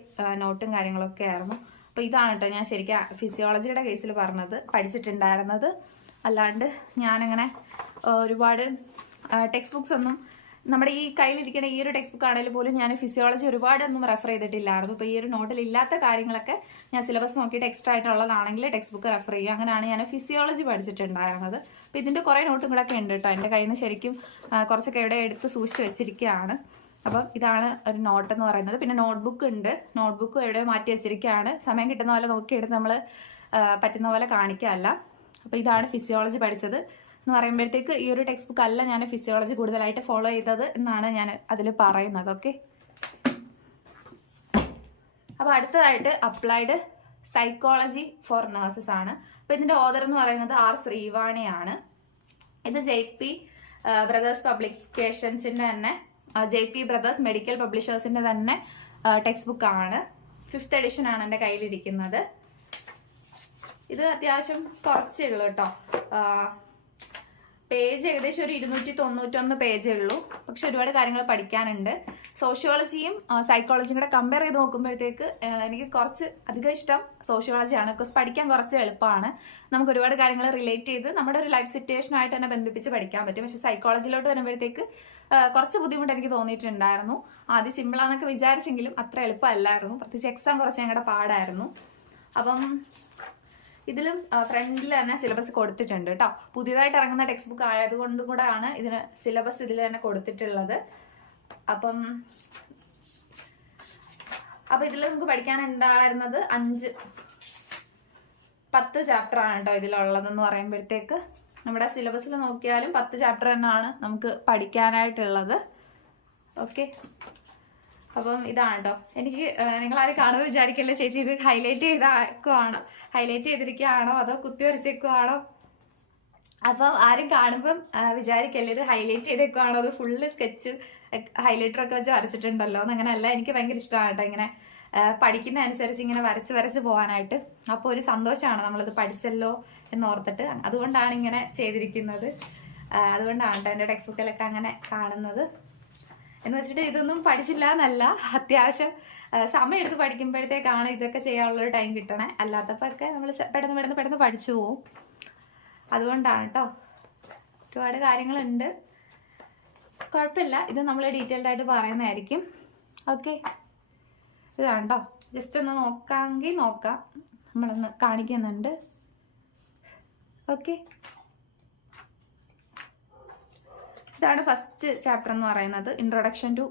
നോട്ടും കാര്യങ്ങളൊക്കെ ആയിരുന്നു. അപ്പോൾ ഇതാണ് കേട്ടോ ഞാൻ ശരിക്കും ഫിസിയോളജിയുടെ കേസിൽ പറഞ്ഞത്. പഠിച്ചിട്ടുണ്ടായിരുന്നത്. അല്ലാണ്ട് ഞാനങ്ങനെ ഒരുപാട് ടെക്സ്റ്റ് ബുക്സ് ഒന്നും നമ്മുടെ ഈ കയ്യിലിരിക്കുന്ന ഈ ഒരു ടെക്സ്റ്റ് ബുക്ക് ആണെങ്കിൽ പോലും ഞാൻ ഫിസിയോളജി ഒരുപാടൊന്നും റെഫർ ചെയ്തിട്ടില്ലായിരുന്നു. അപ്പോൾ ഈ ഒരു നോട്ടിൽ ഇല്ലാത്ത കാര്യങ്ങളൊക്കെ ഞാൻ സിലബസ് നോക്കിയിട്ട് എക്സ്ട്രാ ആയിട്ടുള്ളതാണെങ്കിൽ ടെക്സ്റ്റ് ബുക്ക് റെഫർ ചെയ്യും അങ്ങനെയാണ് ഞാൻ ഫിസിയോളജി പഠിച്ചിട്ടുണ്ടായിരുന്നത്. അപ്പോൾ ഇതിന്റെ കുറേ നോട്ടും കൂടെ ഒക്കെ ഉണ്ട് കേട്ടോ എന്റെ കയ്യിൽ നിന്ന് ശരിക്കും കുറച്ചൊക്കെ എവിടെ എടുത്ത് സൂക്ഷിച്ച് വെച്ചിരിക്കുകയാണ് അപ്പം ഇതാണ് ഒരു നോട്ട് എന്ന് പറയുന്നത്. പിന്നെ നോട്ട്ബുക്ക് ഉണ്ട്. നോട്ട്ബുക്ക് എവിടെ മാറ്റി വെച്ചിരിക്കുകയാണ്. സമയം കിട്ടുന്ന പോലെ നോക്കിയെടുത്ത് നമ്മൾ പറ്റുന്ന പോലെ കാണിക്കാമല്ല അപ്പോൾ ഇതാണ് ഫിസിയോളജി പഠിച്ചത്. എന്ന് പറയുമ്പോഴത്തേക്ക് ഈ ഒരു ടെക്സ്റ്റ് ബുക്ക് അല്ല ഞാൻ ഫിസിയോളജി കൂടുതലായിട്ട് ഫോളോ ചെയ്തത് എന്നാണ് ഞാൻ അതിൽ പറയുന്നത്. ഓക്കെ അപ്പോൾ അടുത്തതായിട്ട് അപ്ലൈഡ് സൈക്കോളജി ഫോർ നേഴ്സസ് ആണ്. അപ്പോൾ ഇതിന്റെ ഓദർ എന്ന് പറയുന്നത് ആർ ശ്രീവാണിയാണ്. ഇത് ജെ പി ബ്രദേഴ്സ് പബ്ലിക്കേഷൻസിന്റെ തന്നെ ജെ പി ബ്രദേഴ്സ് മെഡിക്കൽ പബ്ലിഷേഴ്സിന്റെ തന്നെ ടെക്സ്റ്റ് ബുക്കാണ് ഫിഫ്ത് എഡിഷൻ ആണ് എന്റെ കയ്യിലിരിക്കുന്നത്. ഇത് അത്യാവശ്യം കുറച്ചേ ഉള്ളൂ കേട്ടോ. പേജ് ഏകദേശം ഒരു ഇരുന്നൂറ്റി തൊണ്ണൂറ്റൊന്ന് പേജേ ഉള്ളൂ. പക്ഷെ ഒരുപാട് കാര്യങ്ങൾ പഠിക്കാനുണ്ട്. സോഷ്യോളജിയും സൈക്കോളജിയും കൂടെ കമ്പയർ ചെയ്ത് നോക്കുമ്പോഴത്തേക്ക് എനിക്ക് കുറച്ച് അധികം ഇഷ്ടം സോഷ്യോളജിയാണ് ബിക്കോസ് പഠിക്കാൻ കുറച്ച് എളുപ്പമാണ്. നമുക്ക് ഒരുപാട് കാര്യങ്ങൾ റിലേറ്റ് ചെയ്ത് നമ്മുടെ ഒരു ലൈഫ് സിറ്റുവേഷനായിട്ട് തന്നെ ബന്ധിപ്പിച്ച് പഠിക്കാൻ പറ്റും. പക്ഷെ സൈക്കോളജിയിലോട്ട് വരുമ്പോഴത്തേക്ക് കുറച്ച് ബുദ്ധിമുട്ട് എനിക്ക് തോന്നിയിട്ടുണ്ടായിരുന്നു. ആദ്യം സിമ്പിളാന്നൊക്കെ വിചാരിച്ചെങ്കിലും അത്ര എളുപ്പമല്ലായിരുന്നു. പ്രത്യേകിച്ച് എക്സാം കുറച്ച് ഞങ്ങളുടെ പാടായിരുന്നു. അപ്പം ഇതിലും ഫ്രണ്ടിൽ തന്നെ സിലബസ് കൊടുത്തിട്ടുണ്ട് കേട്ടോ പുതിയതായിട്ട് ഇറങ്ങുന്ന ടെക്സ്റ്റ് ബുക്ക് ആയതുകൊണ്ട് കൂടെയാണ് ഇതിന് സിലബസ് ഇതിൽ തന്നെ കൊടുത്തിട്ടുള്ളത്. അപ്പം അപ്പൊ ഇതിൽ നമുക്ക് പഠിക്കാനുണ്ടായിരുന്നത് അഞ്ച് പത്ത് ചാപ്റ്റർ ആണ് കേട്ടോ ഇതിലുള്ളതെന്ന് പറയുമ്പോഴത്തേക്ക്. നമ്മുടെ സിലബസിൽ നോക്കിയാലും പത്ത് ചാപ്റ്റർ തന്നെയാണ് നമുക്ക് പഠിക്കാനായിട്ടുള്ളത്. ഓക്കെ അപ്പം ഇതാണ് കേട്ടോ എനിക്ക് നിങ്ങൾ ആരും കാണുമ്പോൾ വിചാരിക്കല്ലേ ചേച്ചി ഇത് ഹൈലൈറ്റ് ചെയ്താക്കുവാണോ? ഹൈലൈറ്റ് ചെയ്തിരിക്കുകയാണോ? അതോ കുത്തി വരച്ചേക്കുവാണോ? അപ്പം ആരും കാണുമ്പം വിചാരിക്കല്ലേ ഇത് ഹൈലൈറ്റ് ചെയ്തേക്കുവാണോ? അത് ഫുള്ള് സ്കെച്ച് ഹൈലൈറ്റർ ഒക്കെ വെച്ച് വരച്ചിട്ടുണ്ടല്ലോ. അങ്ങനെയല്ല എനിക്ക് ഭയങ്കര ഇഷ്ടമാണ് കേട്ടോ ഇങ്ങനെ പഠിക്കുന്ന അനുസരിച്ച് ഇങ്ങനെ വരച്ച് വരച്ച് പോകാനായിട്ട് അപ്പോൾ ഒരു സന്തോഷമാണ് നമ്മളിത് പഠിച്ചല്ലോ എന്ന് ഓർത്തിട്ട് അതുകൊണ്ടാണ് ഇങ്ങനെ ചെയ്തിരിക്കുന്നത്. അതുകൊണ്ടാണ് കേട്ടോ എന്റെ ടെക്സ്റ്റ് ബുക്കിലൊക്കെ അങ്ങനെ കാണുന്നത്. എന്ന് വെച്ചിട്ട് ഇതൊന്നും പഠിച്ചില്ല എന്നല്ല. അത്യാവശ്യം സമയമെടുത്ത് പഠിക്കുമ്പോഴത്തേക്കാണ് ഇതൊക്കെ ചെയ്യാനുള്ളൊരു ടൈം കിട്ടണേ. അല്ലാത്തപ്പോൾ ഒക്കെ നമ്മൾ പെട്ടെന്ന് പെട്ടെന്ന് പെട്ടെന്ന് പഠിച്ചു പോവും. അതുകൊണ്ടാണ് കേട്ടോ. ഒരുപാട് കാര്യങ്ങളുണ്ട്. കുഴപ്പമില്ല. ഇത് നമ്മൾ ഡീറ്റെയിൽഡ് ആയിട്ട് പറയുന്നതായിരിക്കും. ഓക്കെ ഇതാണ് കേട്ടോ. ജസ്റ്റ് ഒന്ന് നോക്കാമെങ്കിൽ നോക്കാം. നമ്മളൊന്ന് കാണിക്കുന്നുണ്ട്. ഓക്കെ ഇതാണ് ഫസ്റ്റ് ചാപ്റ്റർ എന്ന് പറയുന്നത്. Introduction to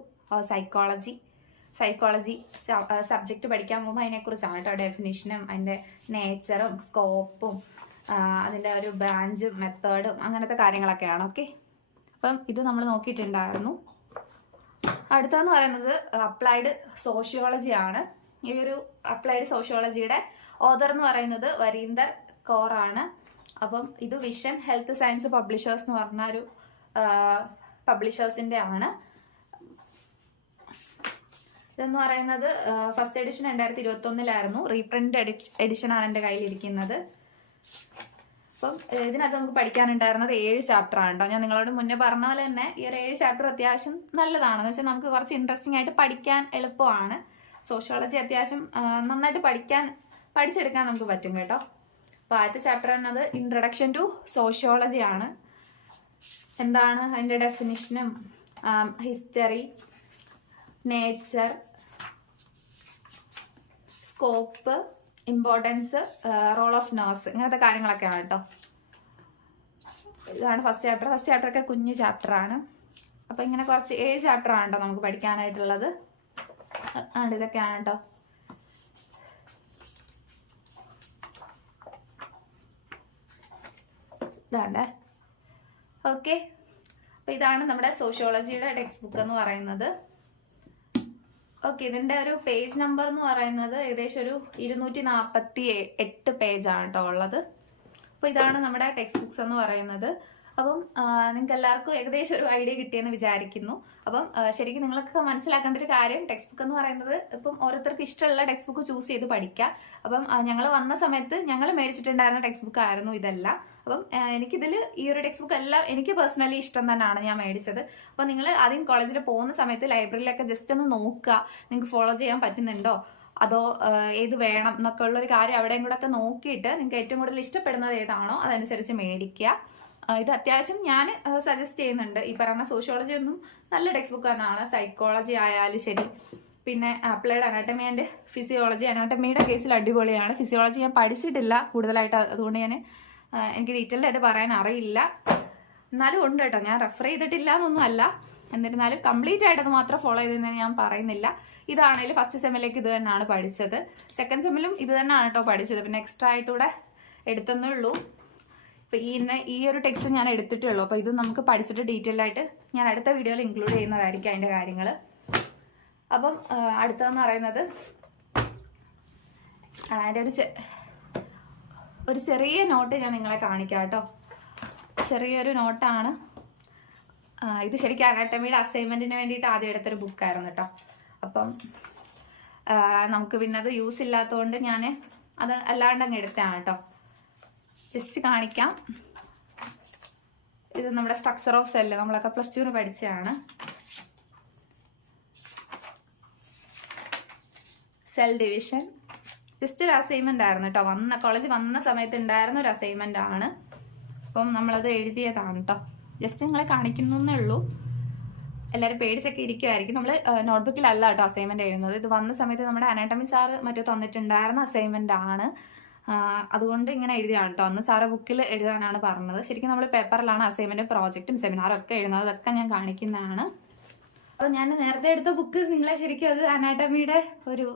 psychology psychology subject പഠിക്കാൻ പോകുമ്പോൾ അതിനെക്കുറിച്ചാണ് കേട്ടോ ഡെഫിനിഷനും അതിന്റെ നേച്ചറും സ്കോപ്പും അതിന്റെ ഒരു ബ്രാഞ്ച് മെത്തേഡും അങ്ങനത്തെ കാര്യങ്ങളൊക്കെയാണ്. ഓക്കെ അപ്പം ഇത് നമ്മൾ നോക്കിയിട്ടുണ്ടായിരുന്നു. അടുത്തതെന്ന് പറയുന്നത് അപ്ലൈഡ് സോഷ്യോളജി ആണ്. ഈ ഒരു അപ്ലൈഡ് സോഷ്യോളജിയുടെ ഓദർ എന്ന് പറയുന്നത് വരീന്ദർ കോറാണ് അപ്പം ഇത് വിഷൻ ഹെൽത്ത് സയൻസ് പബ്ലിഷേഴ്സ് എന്ന് പറഞ്ഞ ഒരു പബ്ലിഷേഴ്സിന്റെ ആണ്. ഇതെന്ന് പറയുന്നത് ഫസ്റ്റ് എഡിഷൻ രണ്ടായിരത്തി ഇരുപത്തി ഒന്നിലായിരുന്നു റീപ്രിന്റ് എഡിഷൻ ആണ് എന്റെ കയ്യിലിരിക്കുന്നത്. അപ്പം ഇതിനകത്ത് നമുക്ക് പഠിക്കാനുണ്ടായിരുന്നത് ഏഴ് ചാപ്റ്റർ ആണ് കേട്ടോ ഞാൻ നിങ്ങളോട് മുന്നേ പറഞ്ഞ പോലെ തന്നെ ഈ ഒരു ഏഴ് ചാപ്റ്റർ അത്യാവശ്യം നല്ലതാണെന്ന് വെച്ചാൽ നമുക്ക് കുറച്ച് ഇൻട്രസ്റ്റിംഗ് ആയിട്ട് പഠിക്കാൻ എളുപ്പമാണ്. സോഷ്യോളജി അത്യാവശ്യം നന്നായിട്ട് പഠിക്കാൻ പഠിച്ചെടുക്കാൻ നമുക്ക് പറ്റും കേട്ടോ. അപ്പോൾ ആദ്യത്തെ ചാപ്റ്റർ എന്നത് ഇൻട്രഡക്ഷൻ ടു സോഷ്യോളജി ആണ്. എന്താണ് അതിന്റെ ഡെഫിനിഷനും history nature scope importance role of nurse ഇങ്ങനത്തെ കാര്യങ്ങളൊക്കെയാണ് കേട്ടോ. ഇതാണ് ഫസ്റ്റ് ചാപ്റ്റർ ഫസ്റ്റ് ചാപ്റ്റർ ഒക്കെ കുഞ്ഞു ചാപ്റ്റർ ആണ്. അപ്പോൾ ഇങ്ങനെ കുറച്ച് ഏഴ് ചാപ്റ്റർ ആണ് കേട്ടോ നമുക്ക് പഠിക്കാനായിട്ടുള്ളത്. ആണ് ഇതൊക്കെയാണ് കേട്ടോ. ഇതാണ്ടേ ഓക്കെ അപ്പോൾ ഇതാണ് നമ്മുടെ സോഷ്യോളജിയുടെ ടെക്സ്റ്റ് ബുക്ക് എന്ന് പറയുന്നത്. ഓക്കെ ഇതിന്റെ ഒരു പേജ് നമ്പർ എന്ന് പറയുന്നത് ഏകദേശം ഒരു ഇരുന്നൂറ്റി നാൽപ്പത്തി എട്ട് പേജാണ് കേട്ടോ ഉള്ളത്. അപ്പോൾ ഇതാണ് നമ്മുടെ ടെക്സ്റ്റ് ബുക്സ് എന്ന് പറയുന്നത്. അപ്പം നിങ്ങൾക്ക് എല്ലാവർക്കും ഏകദേശം ഒരു ഐഡിയ കിട്ടിയെന്ന് വിചാരിക്കുന്നു. അപ്പം ശരിക്കും നിങ്ങൾക്ക് മനസ്സിലാക്കേണ്ട ഒരു കാര്യം ടെക്സ്റ്റ് ബുക്ക് എന്ന് പറയുന്നത് ഇപ്പം ഓരോരുത്തർക്ക് ഇഷ്ടമുള്ള ടെക്സ്റ്റ് ബുക്ക് ചൂസ് ചെയ്ത് പഠിക്കാം. അപ്പം ഞങ്ങൾ വന്ന സമയത്ത് ഞങ്ങൾ മേടിച്ചിട്ടുണ്ടായിരുന്ന ടെക്സ്റ്റ് ബുക്ക് ആയിരുന്നു ഇതെല്ലാം. അപ്പം എനിക്കിതിൽ ഈ ഒരു ടെക്സ്റ്റ് ബുക്ക് എല്ലാം എനിക്ക് പേഴ്സണലി ഇഷ്ടം തന്നെയാണ് ഞാൻ മേടിച്ചത്. അപ്പോൾ നിങ്ങൾ ആദ്യം കോളേജിൽ പോകുന്ന സമയത്ത് ലൈബ്രറിയിലൊക്കെ ജസ്റ്റ് ഒന്ന് നോക്കുക. നിങ്ങൾക്ക് ഫോളോ ചെയ്യാൻ പറ്റുന്നുണ്ടോ? അതോ ഏത് വേണം എന്നൊക്കെ ഉള്ളൊരു കാര്യം അവിടെയും കൂടെ ഒക്കെ നോക്കിയിട്ട് നിങ്ങൾക്ക് ഏറ്റവും കൂടുതൽ ഇഷ്ടപ്പെടുന്നത് ഏതാണോ അതനുസരിച്ച് മേടിക്കുക. ഇത് അത്യാവശ്യം ഞാൻ സജസ്റ്റ് ചെയ്യുന്നുണ്ട്. ഈ പറയുന്ന സോഷ്യോളജി ഒന്നും നല്ല ടെക്സ്റ്റ് ബുക്ക് തന്നെയാണ് സൈക്കോളജി ആയാലും ശരി. പിന്നെ അപ്ലൈഡ് അനാട്ടമി ആൻഡ് ഫിസിയോളജി അനാട്ടമിയുടെ കേസിൽ അടിപൊളിയാണ്. ഫിസിയോളജി ഞാൻ പഠിച്ചിട്ടില്ല കൂടുതലായിട്ട്. അതുകൊണ്ട് ഞാൻ എനിക്ക് ഡീറ്റെയിൽഡ് ആയിട്ട് പറയാൻ അറിയില്ല. എന്നാലും ഉണ്ട് കേട്ടോ ഞാൻ റെഫർ ചെയ്തിട്ടില്ല എന്നൊന്നും അല്ല എന്നിരുന്നാലും കംപ്ലീറ്റ് ആയിട്ടത് മാത്രം ഫോളോ ചെയ്തെന്ന് ഞാൻ പറയുന്നില്ല. ഇതാണെങ്കിലും ഫസ്റ്റ് സെമ്മിലേക്ക് ഇത് തന്നെയാണ് പഠിച്ചത്. സെക്കൻഡ് സെമ്മിലും ഇത് തന്നെയാണ് കേട്ടോ പഠിച്ചത്. പിന്നെ എക്സ്ട്രാ ആയിട്ടൂടെ എടുത്തന്നേ ഉള്ളൂ ഇപ്പം ഈ ഈ ഒരു ടെക്സ്റ്റ് ഞാൻ എടുത്തിട്ടേ ഉള്ളൂ അപ്പോൾ ഇത് നമുക്ക് പഠിച്ചിട്ട് ഡീറ്റെയിൽ ആയിട്ട് ഞാൻ അടുത്ത വീഡിയോയിൽ ഇൻക്ലൂഡ് ചെയ്യുന്നതായിരിക്കും അതിന്റെ കാര്യങ്ങൾ. അപ്പം അടുത്തതെന്ന് പറയുന്നത് അതിന്റെ ഒരു ഒരു ചെറിയ നോട്ട് ഞാൻ നിങ്ങളെ കാണിക്കാം കേട്ടോ. ചെറിയൊരു നോട്ടാണ്. ഇത് ശരിക്കും അനാട്ടമിയുടെ അസൈൻമെന്റിന് വേണ്ടിയിട്ട് ആദ്യം എടുത്തൊരു ബുക്കായിരുന്നു കേട്ടോ. അപ്പം നമുക്ക് പിന്നെ അത് യൂസ് ഇല്ലാത്തതുകൊണ്ട് ഞാൻ അത് അല്ലാണ്ട് അങ്ങ് എടുത്തതാണ് കേട്ടോ. ജസ്റ്റ് കാണിക്കാം. ഇത് നമ്മുടെ സ്ട്രക്ചർ ഓഫ് സെല്ല് നമ്മളൊക്കെ പ്ലസ് ടുവിന് പഠിച്ചതാണ്. സെൽ ഡിവിഷൻ ജസ്റ്റ് ഒരു അസൈൻമെന്റ് ആയിരുന്നു കേട്ടോ വന്ന കോളേജ് വന്ന സമയത്ത് ഉണ്ടായിരുന്ന ഒരു അസൈൻമെന്റ് ആണ്. അപ്പം നമ്മളത് എഴുതിയതാണ് കേട്ടോ ജസ്റ്റ് നിങ്ങളെ കാണിക്കുന്നേ ഉള്ളൂ. എല്ലാവരും പേടിച്ചൊക്കെ ഇരിക്കുമായിരിക്കും നമ്മൾ നോട്ട്ബുക്കിലല്ല കേട്ടോ അസൈൻമെന്റ് എഴുതുന്നത്. ഇത് വന്ന സമയത്ത് നമ്മുടെ അനാട്ടമി സാറ് മറ്റോ തന്നിട്ടുണ്ടായിരുന്ന അസൈൻമെന്റ് ആണ്. അതുകൊണ്ട് ഇങ്ങനെ എഴുതിയാണ് കേട്ടോ അന്ന് സാറ് ബുക്കിൽ എഴുതാനാണ് പറഞ്ഞത്. ശരിക്കും നമ്മൾ പേപ്പറിലാണ് അസൈൻമെന്റ് പ്രോജക്റ്റും സെമിനാറും ഒക്കെ എഴുതുന്നത്. അതൊക്കെ ഞാൻ കാണിക്കുന്നതാണ്. അപ്പോൾ ഞാൻ നേരത്തെ എടുത്ത ബുക്ക് നിങ്ങളെ ശരിക്കും അത് അനാട്ടമിയുടെ ഒരു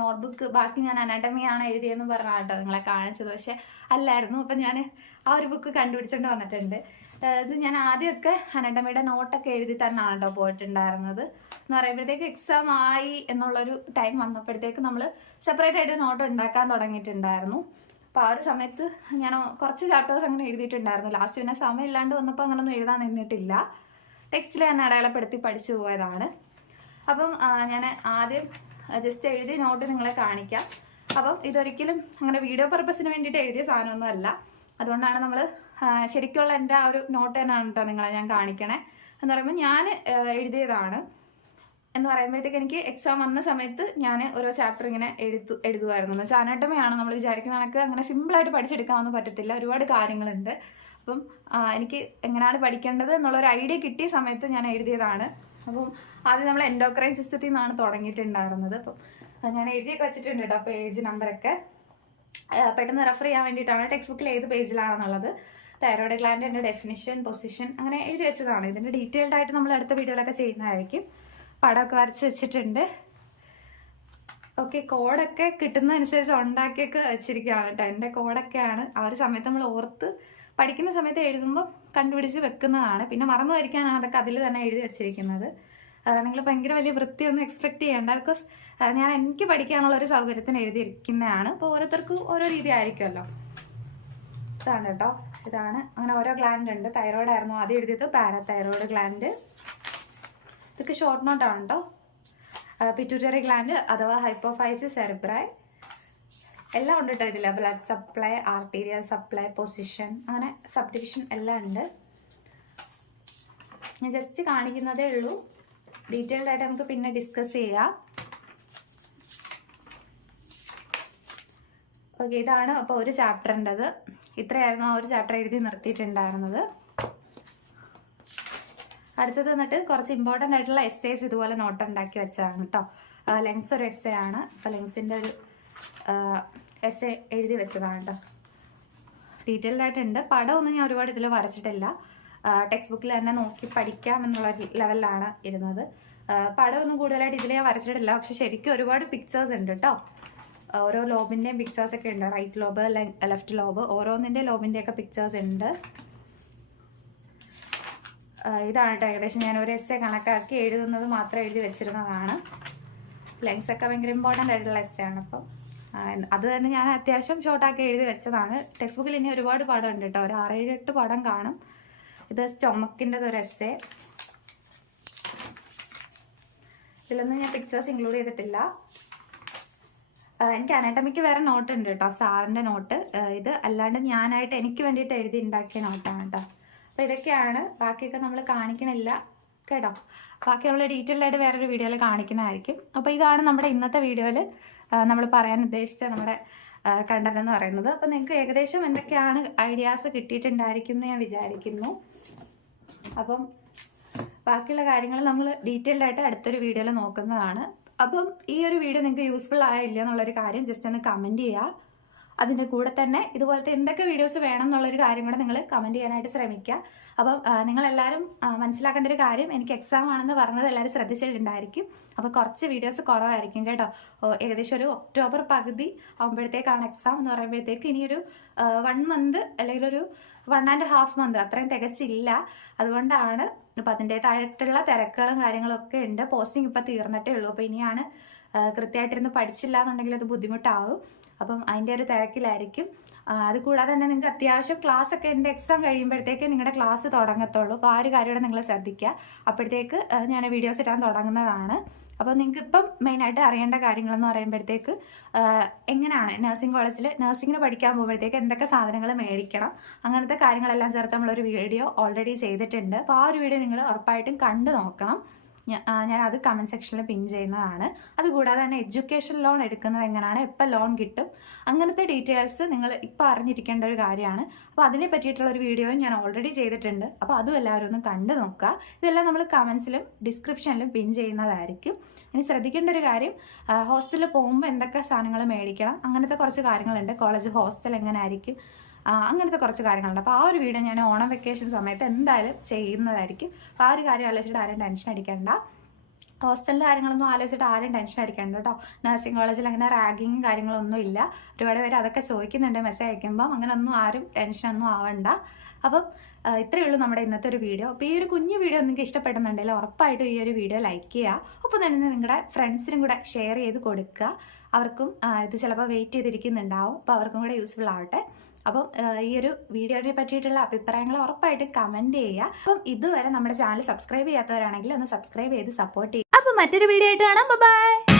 നോട്ട്ബുക്ക് ബാക്കി ഞാൻ അനാട്ടമിയാണ് എഴുതിയെന്ന് പറഞ്ഞാണ് കേട്ടോ നിങ്ങളെ കാണിച്ചത്. പക്ഷെ അല്ലായിരുന്നു. അപ്പം ഞാൻ ആ ഒരു ബുക്ക് കണ്ടുപിടിച്ചോണ്ട് വന്നിട്ടുണ്ട്. ഇത് ഞാൻ ആദ്യമൊക്കെ അനാട്ടമിയുടെ നോട്ടൊക്കെ എഴുതി തന്നെയാണ് കേട്ടോ പോയിട്ടുണ്ടായിരുന്നത്. എന്ന് പറയുമ്പോഴത്തേക്ക് എക്സാം ആയി എന്നുള്ളൊരു ടൈം വന്നപ്പോഴത്തേക്ക് നമ്മൾ സെപ്പറേറ്റ് ആയിട്ട് നോട്ട് ഉണ്ടാക്കാൻ തുടങ്ങിയിട്ടുണ്ടായിരുന്നു. അപ്പോൾ ആ ഒരു സമയത്ത് ഞാൻ കുറച്ച് ചാപ്റ്റേഴ്സ് അങ്ങനെ എഴുതിയിട്ടുണ്ടായിരുന്നു. ലാസ്റ്റ് പിന്നെ സമയം ഇല്ലാണ്ട് വന്നപ്പോൾ അങ്ങനൊന്നും എഴുതാൻ നിന്നിട്ടില്ല. ടെക്സ്റ്റിൽ തന്നെ അടയാളപ്പെടുത്തി പഠിച്ചു പോയതാണ്. അപ്പം ഞാൻ ആദ്യം ജസ്റ്റ് എഴുതിയ നോട്ട് നിങ്ങളെ കാണിക്കാം. അപ്പം ഇതൊരിക്കലും അങ്ങനെ വീഡിയോ പർപ്പസിന് വേണ്ടിയിട്ട് എഴുതിയ സാധനമൊന്നും അല്ല. അതുകൊണ്ടാണ് നമ്മൾ ശരിക്കുള്ള എന്റെ ആ ഒരു നോട്ട് തന്നെയാണ് കേട്ടോ നിങ്ങളെ ഞാൻ കാണിക്കണേ. എന്ന് പറയുമ്പോൾ ഞാൻ എഴുതിയതാണ്. എന്ന് പറയുമ്പോഴത്തേക്ക് എനിക്ക് എക്സാം വന്ന സമയത്ത് ഞാൻ ഓരോ ചാപ്റ്റർ ഇങ്ങനെ എഴുതു എഴുതുമായിരുന്നു എന്ന് വെച്ചാൽ അനാട്ടമിയാണ്. നമ്മൾ വിചാരിക്കുന്ന കണക്ക് അങ്ങനെ സിമ്പിളായിട്ട് പഠിച്ചെടുക്കാമെന്ന് പറ്റത്തില്ല. ഒരുപാട് കാര്യങ്ങളുണ്ട്. അപ്പം എനിക്ക് എങ്ങനെയാണ് പഠിക്കേണ്ടത് എന്നുള്ളൊരു ഐഡിയ കിട്ടിയ സമയത്ത് ഞാൻ എഴുതിയതാണ്. അപ്പം ആദ്യം നമ്മൾ എൻഡോക്രൈൻ സിസ്റ്റത്തിൽ നിന്നാണ് തുടങ്ങിയിട്ടുണ്ടായിരുന്നത്. അപ്പം ഞാൻ എഴുതിയൊക്കെ വെച്ചിട്ടുണ്ട് കേട്ടോ പേജ് നമ്പറൊക്കെ പെട്ടെന്ന് റെഫർ ചെയ്യാൻ വേണ്ടിയിട്ടാണ് ടെക്സ്റ്റ് ബുക്കിൽ ഏത് പേജിലാണെന്നുള്ളത് തൈറോയ്ഡ് ഗ്ലാൻഡിന്റെ ഡെഫിനിഷൻ പൊസിഷൻ അങ്ങനെ എഴുതി വെച്ചതാണ്. ഇതിന്റെ ഡീറ്റെയിൽഡ് ആയിട്ട് നമ്മൾ അടുത്ത വീഡിയോയിലൊക്കെ ചെയ്യുന്നതായിരിക്കും. പടമൊക്കെ വരച്ച് വെച്ചിട്ടുണ്ട്. ഓക്കെ കോഡൊക്കെ കിട്ടുന്നതനുസരിച്ച് ഉണ്ടാക്കിയൊക്കെ വെച്ചിരിക്കുകയാണ് കേട്ടോ എന്റെ കോഡൊക്കെയാണ് ആ ഒരു സമയത്ത് നമ്മൾ ഓർത്ത് പഠിക്കുന്ന സമയത്ത് എഴുതുമ്പോൾ കണ്ടുപിടിച്ച് വെക്കുന്നതാണ്. പിന്നെ മറന്നു വരിക്കാനാണ് അതൊക്കെ അതിൽ തന്നെ എഴുതി വെച്ചിരിക്കുന്നത്. നിങ്ങൾ ഭയങ്കര വലിയ വൃത്തിയൊന്നും എക്സ്പെക്ട് ചെയ്യേണ്ട. ബിക്കോസ് ഞാൻ എനിക്ക് പഠിക്കാനുള്ള ഒരു സൗകര്യത്തിന് എഴുതിയിരിക്കുന്നതാണ്. അപ്പോൾ ഓരോരുത്തർക്കും ഓരോ രീതി ആയിരിക്കുമല്ലോ. ഇതാണ് കേട്ടോ. ഇതാണ്. അങ്ങനെ ഓരോ ഗ്ലാൻഡ് ഉണ്ട്. തൈറോയ്ഡ് ആയിരുന്നു ആദ്യം എഴുതിയത്. പാരാതൈറോയ്ഡ് ഗ്ലാൻഡ് ഇതൊക്കെ ഷോർട്ട് നോട്ടാണ് കേട്ടോ. പിറ്റൂറ്ററി ഗ്ലാൻഡ് അഥവാ ഹൈപ്പോഫൈസിസ് സെറിബ്രൈ എല്ലാം ഉണ്ട് കേട്ടോ ഇതിൽ blood supply arterial supply position അങ്ങനെ സബ് ഡിവിഷൻ എല്ലാം ഉണ്ട്. ഞാൻ ജസ്റ്റ് കാണിക്കുന്നതേ ഉള്ളൂ. ഡീറ്റെയിൽഡ് ആയിട്ട് നമുക്ക് പിന്നെ ഡിസ്കസ് ചെയ്യാം. ഓക്കെ ഇതാണ് അപ്പോൾ ഒരു ചാപ്റ്ററിന്റെത് ഇത്രയായിരുന്നു ആ ഒരു ചാപ്റ്റർ എഴുതി നിർത്തിയിട്ടുണ്ടായിരുന്നത്. അടുത്തത് വന്നിട്ട് കുറച്ച് ഇമ്പോർട്ടന്റ് ആയിട്ടുള്ള എസ്സേസ് ഇതുപോലെ നോട്ട് ഉണ്ടാക്കി വെച്ചതാണ് കേട്ടോ ലെങ്സ് ഒരു എസ്സേ ആണ്. അപ്പോൾ ലെങ്സിന്റെ ഒരു എസ്സേ എഴുതി വെച്ചതാണ് ഡീറ്റെയിൽഡ് ആയിട്ടുണ്ട്. പടമൊന്നും ഞാൻ ഒരുപാട് ഇതിൽ വരച്ചിട്ടില്ല. ടെക്സ്റ്റ് ബുക്കിൽ തന്നെ നോക്കി പഠിക്കാം എന്നുള്ള ലെവലിലാണ് ഇരുന്നത്. പടമൊന്നും കൂടുതലായിട്ട് ഇതിൽ ഞാൻ വരച്ചിട്ടില്ല. പക്ഷെ ശരിക്കും ഒരുപാട് പിക്ചേഴ്സ് ഉണ്ട് കേട്ടോ ഓരോ ലോബിന്റെയും പിക്ചേഴ്സ് ഒക്കെ ഉണ്ട്. റൈറ്റ് ലോബ് ലെഫ്റ്റ് ലോബ് ഓരോന്നിന്റെ ലോബിന്റെയൊക്കെ പിക്ചേഴ്സ് ഉണ്ട്. ഇതാണ് കേട്ടോ ഏകദേശം ഞാൻ ഒരു എസ് എ കണക്കാക്കി എഴുതുന്നത് മാത്രം എഴുതി വെച്ചിരുന്നതാണ്. ലെങ്സ് ഒക്കെ ഭയങ്കര ഇമ്പോർട്ടന്റ് ആയിട്ടുള്ള എസ് ആണ് അപ്പം അത് തന്നെ ഞാൻ അത്യാവശ്യം ഷോർട്ടാക്കി എഴുതി വെച്ചതാണ്. ടെക്സ്റ്റ് ബുക്കിൽ ഇനി ഒരുപാട് പടം ഉണ്ട് കേട്ടോ ഒരു ആറേഴ് എട്ട് പാഠം കാണും. ഇത് സ്റ്റൊമക്കിന്റെത് ഒരു എസ് എ ഇതിലൊന്നും ഞാൻ പിക്ചേഴ്സ് ഇൻക്ലൂഡ് ചെയ്തിട്ടില്ല. എനിക്ക് അനാട്ടമിക്ക് വേറെ നോട്ട് ഉണ്ട് കേട്ടോ സാറിന്റെ നോട്ട് ഇത് അല്ലാണ്ട് ഞാനായിട്ട് എനിക്ക് വേണ്ടിയിട്ട് എഴുതി ഉണ്ടാക്കിയ നോട്ടാണ് കേട്ടോ അപ്പോൾ ഇതൊക്കെയാണ്. ബാക്കിയൊക്കെ നമ്മൾ കാണിക്കണില്ല. കേട്ടോ? ബാക്കിയുള്ള ഡീറ്റെയിൽ ആയിട്ട് വേറൊരു വീഡിയോയിൽ കാണിക്കുന്നതായിരിക്കും. അപ്പോൾ ഇതാണ് നമ്മുടെ ഇന്നത്തെ വീഡിയോയിൽ നമ്മൾ പറയാൻ ഉദ്ദേശിച്ച നമ്മുടെ കണ്ടന്റ് എന്ന് പറയുന്നത്. അപ്പോൾ നിങ്ങൾക്ക് ഏകദേശം എന്തൊക്കെയാണ് ഐഡിയാസ് കിട്ടിയിട്ടുണ്ടായിരിക്കും എന്ന് ഞാൻ വിചാരിക്കുന്നു. അപ്പം ബാക്കിയുള്ള കാര്യങ്ങൾ നമ്മൾ ഡീറ്റെയിൽഡ് ആയിട്ട് അടുത്തൊരു വീഡിയോയിൽ നോക്കുന്നതാണ്. അപ്പം ഈ ഒരു വീഡിയോ നിങ്ങൾക്ക് യൂസ്ഫുൾ ആയില്ല എന്നുള്ളൊരു കാര്യം ജസ്റ്റ് ഒന്ന് കമന്റ് ചെയ്യുക അതിന്റെ കൂടെ തന്നെ ഇതുപോലത്തെ എന്തൊക്കെ വീഡിയോസ് വേണം എന്നുള്ളൊരു കാര്യം കൂടെ നിങ്ങൾ കമന്റ് ചെയ്യാനായിട്ട് ശ്രമിക്കുക. അപ്പം നിങ്ങളെല്ലാവരും മനസ്സിലാക്കേണ്ട ഒരു കാര്യം എനിക്ക് എക്സാം ആണെന്ന് പറഞ്ഞത് എല്ലാവരും ശ്രദ്ധിച്ചിട്ടുണ്ടായിരിക്കും. അപ്പോൾ കുറച്ച് വീഡിയോസ് കുറവായിരിക്കും കേട്ടോ. ഏകദേശം ഒരു ഒക്ടോബർ പകുതി ആകുമ്പോഴത്തേക്കാണ് എക്സാം എന്ന് പറയുമ്പോഴത്തേക്ക് ഇനിയൊരു വൺ മന്ത് അല്ലെങ്കിൽ ഒരു വൺ ആൻഡ് ഹാഫ് മന്ത് അത്രയും തികച്ചില്ല. അതുകൊണ്ടാണ് അപ്പം അതിന്റേതായിട്ടുള്ള തിരക്കുകളും കാര്യങ്ങളൊക്കെ ഉണ്ട്. പോസ്റ്റിംഗ് ഇപ്പം തീർന്നിട്ടേ ഉള്ളൂ. അപ്പോൾ ഇനിയാണ് കൃത്യമായിട്ടിരുന്ന് പഠിച്ചില്ല എന്നുണ്ടെങ്കിൽ അത് ബുദ്ധിമുട്ടാവും. അപ്പം അതിന്റെ ഒരു തിരക്കിലായിരിക്കും. അതുകൂടാതെ അത് കൂടാതെ തന്നെ നിങ്ങൾക്ക് അത്യാവശ്യം ക്ലാസ് ഒക്കെ എന്റെ എക്സാം കഴിയുമ്പോഴത്തേക്ക് നിങ്ങളുടെ ക്ലാസ് തുടങ്ങത്തുള്ളൂ. അപ്പോൾ ആ ഒരു കാര്യം കൂടെ നിങ്ങൾ ശ്രദ്ധിക്കുക. അപ്പോഴത്തേക്ക് ഞാൻ വീഡിയോസ് ഇടാൻ തുടങ്ങുന്നതാണ്. അപ്പോൾ നിങ്ങൾക്ക് ഇപ്പം മെയിനായിട്ട് അറിയേണ്ട കാര്യങ്ങളെന്ന് പറയുമ്പോഴത്തേക്ക് എങ്ങനെയാണ് നഴ്സിംഗ് കോളേജിൽ നഴ്സിംഗിന് പഠിക്കാൻ പോകുമ്പോഴത്തേക്ക് എന്തൊക്കെ സാധനങ്ങൾ മേടിക്കണം? അങ്ങനത്തെ കാര്യങ്ങളെല്ലാം ചേർത്ത് നമ്മളൊരു വീഡിയോ ഓൾറെഡി ചെയ്തിട്ടുണ്ട്. അപ്പോൾ ആ ഒരു വീഡിയോ നിങ്ങൾ ഉറപ്പായിട്ടും കണ്ടു നോക്കണം. ഞാൻ അത് കമന്റ് സെക്ഷനിൽ പിൻ ചെയ്യുന്നതാണ്. അതുകൂടാതെ തന്നെ എഡ്യൂക്കേഷൻ ലോൺ എടുക്കുന്നത് എങ്ങനെയാണ് എപ്പോൾ ലോൺ കിട്ടും? അങ്ങനത്തെ ഡീറ്റെയിൽസ് നിങ്ങൾ ഇപ്പോൾ അറിഞ്ഞിരിക്കേണ്ട ഒരു കാര്യമാണ്. അപ്പോൾ അതിനെ പറ്റിയിട്ടുള്ള ഒരു വീഡിയോയും ഞാൻ ഓൾറെഡി ചെയ്തിട്ടുണ്ട്. അപ്പോൾ അതും എല്ലാവരും ഒന്ന് കണ്ടു നോക്കുക ഇതെല്ലാം നമ്മൾ കമൻസിലും ഡിസ്ക്രിപ്ഷനിലും പിൻ ചെയ്യുന്നതായിരിക്കും. ഇനി ശ്രദ്ധിക്കേണ്ട ഒരു കാര്യം ഹോസ്റ്റലിൽ പോകുമ്പോൾ എന്തൊക്കെ സാധനങ്ങൾ മേടിക്കണം? അങ്ങനത്തെ കുറച്ച് കാര്യങ്ങളുണ്ട്. കോളേജ് ഹോസ്റ്റൽ എങ്ങനെ ആയിരിക്കും അങ്ങനത്തെ കുറച്ച് കാര്യങ്ങളുണ്ട്. അപ്പോൾ ആ ഒരു വീഡിയോ ഞാൻ ഓണം വെക്കേഷൻ സമയത്ത് എന്തായാലും ചെയ്യുന്നതായിരിക്കും. അപ്പോൾ ആ ഒരു കാര്യം ആലോചിച്ചിട്ട് ആരും ടെൻഷൻ അടിക്കേണ്ട. ഹോസ്റ്റലിന്റെ കാര്യങ്ങളൊന്നും ആലോചിച്ചിട്ട് ആരും ടെൻഷൻ അടിക്കേണ്ട കേട്ടോ നഴ്സിംഗ് കോളേജിൽ അങ്ങനെ റാഗിങ്ങും കാര്യങ്ങളൊന്നും ഇല്ല. ഒരുപാട് പേര് അതൊക്കെ ചോദിക്കുന്നുണ്ട്. മെസ്സേജ് അയക്കുമ്പം അങ്ങനെ ഒന്നും ആരും ടെൻഷനൊന്നും ആവണ്ട. അപ്പം ഇത്രയേ ഉള്ളൂ നമ്മുടെ ഇന്നത്തെ ഒരു വീഡിയോ അപ്പോൾ ഈ ഒരു കുഞ്ഞു വീഡിയോ നിങ്ങൾക്ക് ഇഷ്ടപ്പെടുന്നുണ്ടെങ്കിൽ ഉറപ്പായിട്ടും ഈ ഒരു വീഡിയോ ലൈക്ക് ചെയ്യുക. ഒപ്പം തന്നെ നിങ്ങളുടെ ഫ്രണ്ട്സിനും കൂടെ ഷെയർ ചെയ്ത് കൊടുക്കുക. അവർക്കും ഇത് ചിലപ്പോൾ വെയിറ്റ് ചെയ്തിരിക്കുന്നുണ്ടാവും. അപ്പോൾ അവർക്കും കൂടെ യൂസ്ഫുൾ ആവട്ടെ. അപ്പം ഈ ഒരു വീഡിയോയെ പറ്റിയിട്ടുള്ള അഭിപ്രായങ്ങൾ ഉറപ്പായിട്ടും കമന്റ് ചെയ്യുക. അപ്പം ഇതുവരെ നമ്മുടെ ചാനൽ സബ്സ്ക്രൈബ് ചെയ്യാത്തവരാണെങ്കിൽ ഒന്ന് സബ്സ്ക്രൈബ് ചെയ്ത് സപ്പോർട്ട് ചെയ്യുക. അപ്പം മറ്റൊരു വീഡിയോ ആയിട്ട് കാണാം. ബൈ